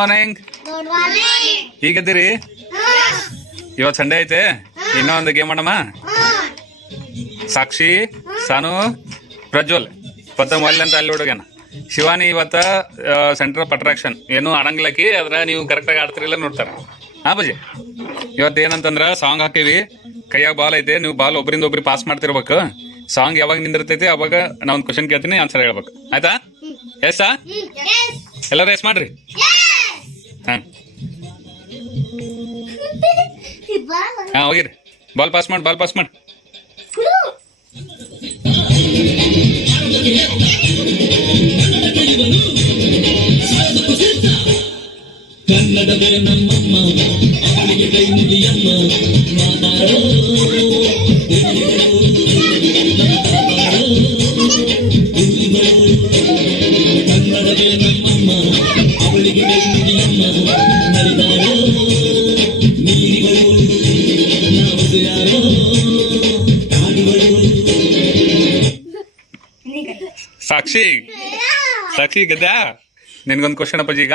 Morning. ಹೀಗಿದ್ದೀರಿ? ಇವತ್ತು Sunday ಐತೆ, ಇನ್ನೂ ಒಂದು ಗೇಮ್ ಮಾಡಮ್ಮ. ಸಾಕ್ಷಿ, ಸಾನು, ಪ್ರಜ್ವಲ್ ಮೊಬೈಲ್ ಅಂತ ಅಲ್ಲಿ ಹುಡುಗನ. ಶಿವಾನಿ ಇವತ್ತ ಸೆಂಟರ್ ಆಫ್ ಅಟ್ರಾಕ್ಷನ್ ಏನು ಆಡಂಗಿಲ್ಲಕಿ, ಅದ್ರ ನೀವು ಕರೆಕ್ಟಾಗಿ ಆಡ್ತಿರಿಲ್ಲ ನೋಡ್ತಾರೆ. ಹಾ ಬಜಿ, ಇವತ್ತು ಏನಂತಂದ್ರೆ ಸಾಂಗ್ ಹಾಕಿವಿ, ಕೈಯಾಗ ಬಾಲ್ ಐತೆ, ನೀವು ಬಾಲ್ ಒಬ್ಬರಿಂದ ಒಬ್ರಿಗೆ ಪಾಸ್ ಮಾಡ್ತಿರ್ಬೇಕು. ಸಾಂಗ್ ಯಾವಾಗ ನಿಂದಿರ್ತೈತಿ ಅವಾಗ ನಾ ಒಂದು ಕ್ವಶನ್ ಕೇಳ್ತೀನಿ, ಆನ್ಸರ್ ಹೇಳ್ಬೇಕು. ಆಯ್ತಾ? ಎಸ್ ಎಲ್ಲರೂ ಎಸ್ ಮಾಡ್ರಿ. ಹಾಂ ಹಾಂ ಹೋಗಿರಿ, ಬಾಲ್ ಪಾಸ್ ಮಾಡಿ, ಬಾಲ್ ಪಾಸ್ ಮಾಡಿ. ಕನ್ನಡವೇ ನಮ್ಮಮ್ಮ, ಅವಳಿಗೆ ಕೈ ಮುಗಿಯಮ್ಮ, ಕನ್ನಡವೇ ನಮ್ಮಮ್ಮ, ಅವಳಿಗೆ ಕೈ ಮುಗಿಯಮ್ಮ, ನಲಿದಾರೋ ನೀರಿಗಳು, ನಾವು ಯಾರೋ ಕಾಡುಗಳು. ಸಾಕ್ಷಿ ಸಾಕ್ಷಿ ಗದ್ಯಾ, ನಿನ್ಗೊಂದು ಕ್ವಶನ್ ಅಪ್ಪಾಜಿ. ಈಗ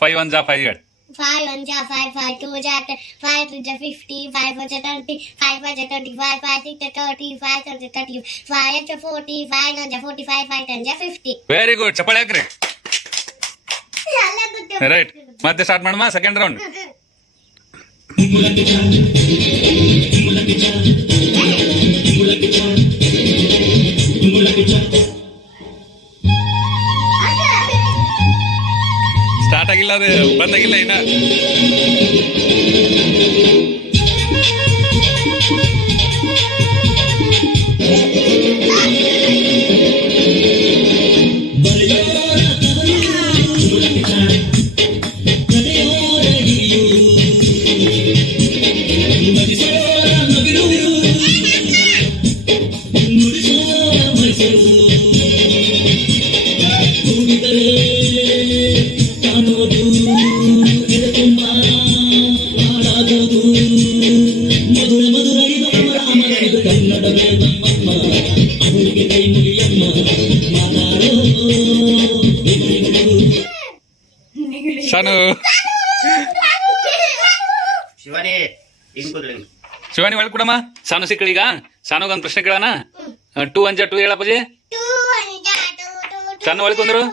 5 1 5 ಹೇಳಿ. 5 1 5 5 2 5 3 50 5 4 30 5 5 25 5 6 30 5 7 30 5 8 40 5 9 45 5 10 50. ವೆರಿ ಗುಡ್, ಚಪ್ಪಾಳೆ ಹಾಕ್ರಿ. ರೈಟ್, ಮತ್ತೆ ಸ್ಟಾರ್ಟ್ ಮಾಡಮ್ಮ ಸೆಕೆಂಡ್ ರೌಂಡ್. ಸ್ಟಾರ್ಟ್ ಆಗಿಲ್ಲ, ಅದು ಬಂದಾಗಿಲ್ಲ ಇನ್ನ. ಸಾನು, ಶಿವಾನಿ ಒಳಗೆ ಕೊಡಮ್ಮ. ಸಾನು ಸಿಕ್ಕಳೀಗ. ಸಾನುಗ ಒಂದು ಪ್ರಶ್ನೆ ಕೇಳೋಣ. 2 1 2 ಹೇಳಪ್ಪಜಿ. ಸಾನು ಒಳಗೆ ಕುಂದ್ರು.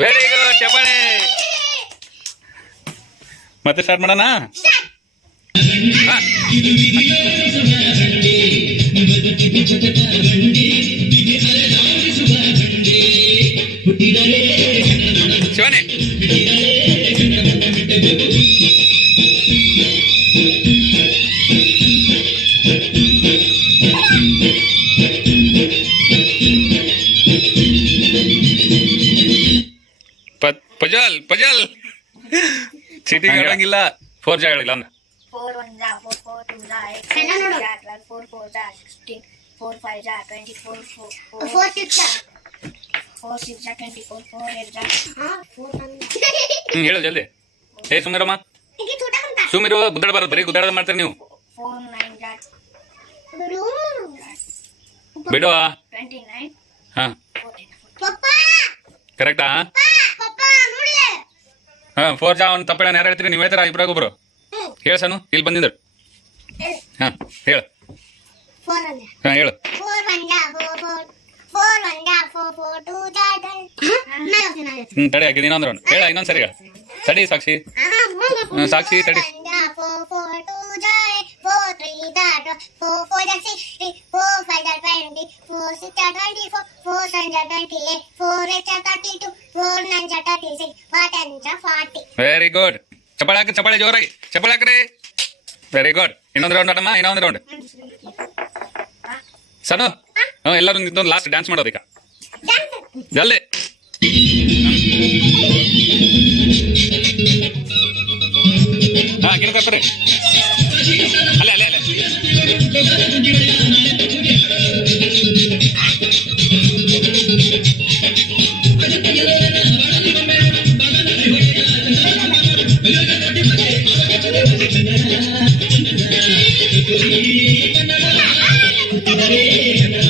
ವೆರಿ ಗುಡ್, ಚಪ್ಪಾಳೆ. ಮತ್ತೆ ಸ್ಟಾರ್ಟ್ ಮಾಡೋಣ. ಶಿವಾನಿ, ಪಜಲ್ ಪಜಲ್ ಸಿಟಿ ಹೇಳಂಗಿಲ್ಲ. 4 ಜಾಗಳಿಲ್ಲ ಅಂದ್ರೆ 4 1 4 4 2 8 4 4 16 4 5 24 4 6 4 6 24 4 8 ಹೇಳು ಜಲ್ದಿ. ಏ ಸುಮ್ಮಿರಮ್ಮ, ಸುಮ್ಮಿರು. ಗುದ್ದಾಡಬಾರದು, ಬರೀ ಗುದ್ದಾಡೋದು ಮಾಡ್ತಾರೆ ನೀವು. 4 9 ಬಿಡುವ. 29. ಹಾ ಕರೆಕ್ಟಾ? ಹಾ 4 ಜಾ ಒಂದು ತಪ್ಪೇಳ ಯಾರು ಹೇಳ್ತೀರಿ? ನೀವು ಹೇಳ್ತಾರ ಇಬ್ಬರಾಗ ಒಬ್ರು. ಹೇಳು ಸಾನು, ಇಲ್ಲಿ ಬಂದಿದ್ರು. ಹಾ ಹೇಳು. ಹಾ ಹೇಳು. 4 1 4 2 ತಡಿ ಹಾಕಿದ್ ಇನ್ನೊಂದು ರೌಂಡ್ ಹೇಳ. ಇನ್ನೊಂದ್ಸರಿ ಹೇಳ. ತಡಿ ಸಾಕ್ಷಿ, ಸಾಕ್ಷಿ ತಡಿ. 4 4 2 4 3 4 4 60 4 5 20 4 6 24 4 7 28 4 8 32 4 9 36 4 10 40. Very good. ಚಪ್ಪಾಳೆ ಹಾಕಿ, ಚಪ್ಪಾಳೆ ಜೋರಾಗಿ ಚಪ್ಪಾಳೆ ಹಾಕ್ರಿ. Very good. ಇನ್ನೊಂದು ರೌಂಡ್ ಆಡಮ್ಮ, ಇನ್ನೊಂದು ರೌಂಡ್. ಸನು, ಎಲ್ಲರೂ ನಿಂತೊಂದು ಲಾಸ್ಟ್ ಡ್ಯಾನ್ಸ್ ಮಾಡೋದೀಗ ಜಲ್ದಿ. ಹಾ ಕೇಳ್ಕೊಳ್ತಾರೆ. ಅಲ್ಲೇ ಅಲ್ಲೇ ಅಲ್ಲೇ. ಕನ್ನಡ